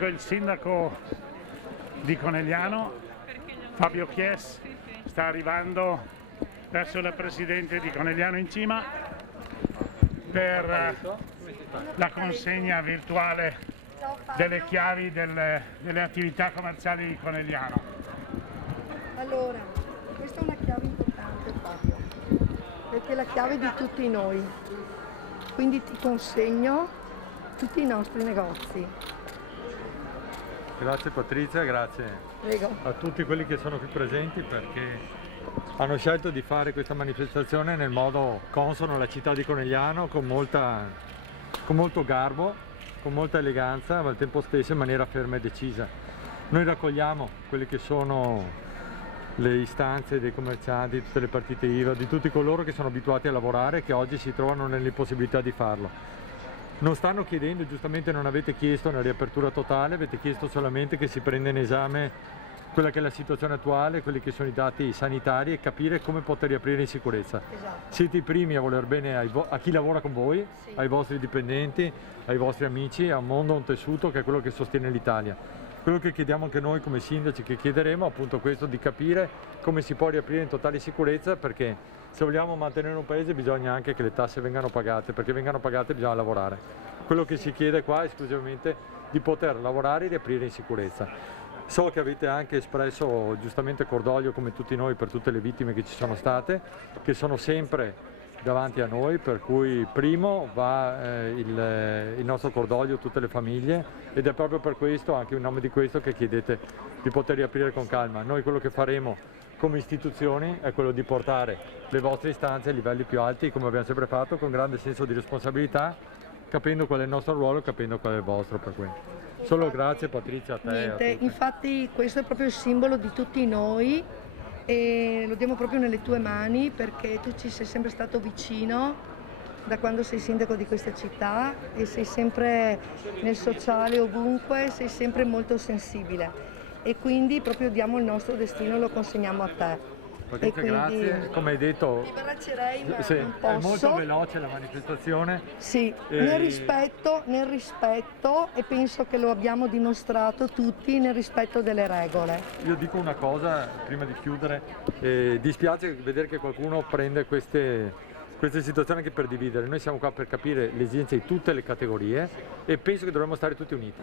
Ecco il sindaco di Conegliano, Fabio Chies, sta arrivando verso la presidente di Conegliano in Cima per la consegna virtuale delle chiavi delle attività commerciali di Conegliano. Allora, questa è una chiave importante, Fabio, perché è la chiave di tutti noi, quindi ti consegno tutti i nostri negozi. Grazie Patrizia, grazie Prego. a tutti quelli che sono qui presenti perché hanno scelto di fare questa manifestazione nel modo consono alla città di Conegliano, con molto garbo, con molta eleganza, ma al tempo stesso in maniera ferma e decisa. Noi raccogliamo quelle che sono le istanze dei commercianti, di tutte le partite IVA, di tutti coloro che sono abituati a lavorare e che oggi si trovano nell'impossibilità di farlo. Non stanno chiedendo, giustamente non avete chiesto una riapertura totale, avete chiesto solamente che si prenda in esame quella che è la situazione attuale, quelli che sono i dati sanitari e capire come poter riaprire in sicurezza. Esatto. Siete i primi a voler bene a chi lavora con voi, Sì. ai vostri dipendenti, ai vostri amici, a un mondo, a un tessuto che è quello che sostiene l'Italia. Quello che chiediamo anche noi come sindaci, che chiederemo appunto questo, di capire come si può riaprire in totale sicurezza, perché se vogliamo mantenere un paese bisogna anche che le tasse vengano pagate, perché vengano pagate bisogna lavorare. Quello che si chiede qua è esclusivamente di poter lavorare e riaprire in sicurezza. So che avete anche espresso giustamente cordoglio come tutti noi per tutte le vittime che ci sono state, che sono sempre davanti a noi, per cui primo va il nostro cordoglio a tutte le famiglie ed è proprio per questo, anche in nome di questo, che chiedete di poter riaprire con calma. Noi quello che faremo come istituzioni è quello di portare le vostre istanze ai livelli più alti, come abbiamo sempre fatto, con grande senso di responsabilità, capendo qual è il nostro ruolo e capendo qual è il vostro. Per cui solo grazie Patrizia a te. Niente, a tutti. infatti questo è proprio il simbolo di tutti noi e lo diamo proprio nelle tue mani perché tu ci sei sempre stato vicino da quando sei sindaco di questa città e sei sempre nel sociale ovunque, sei sempre molto sensibile e quindi proprio diamo il nostro destino e lo consegniamo a te. Patrizia, E quindi grazie. Come hai detto, mi abbraccerei ma sì, non è molto posso. veloce la manifestazione. Sì, E- nel rispetto e penso che lo abbiamo dimostrato tutti nel rispetto delle regole. Io dico una cosa prima di chiudere, dispiace vedere che qualcuno prende queste situazioni anche per dividere. Noi siamo qua per capire le esigenze di tutte le categorie e penso che dovremmo stare tutti uniti.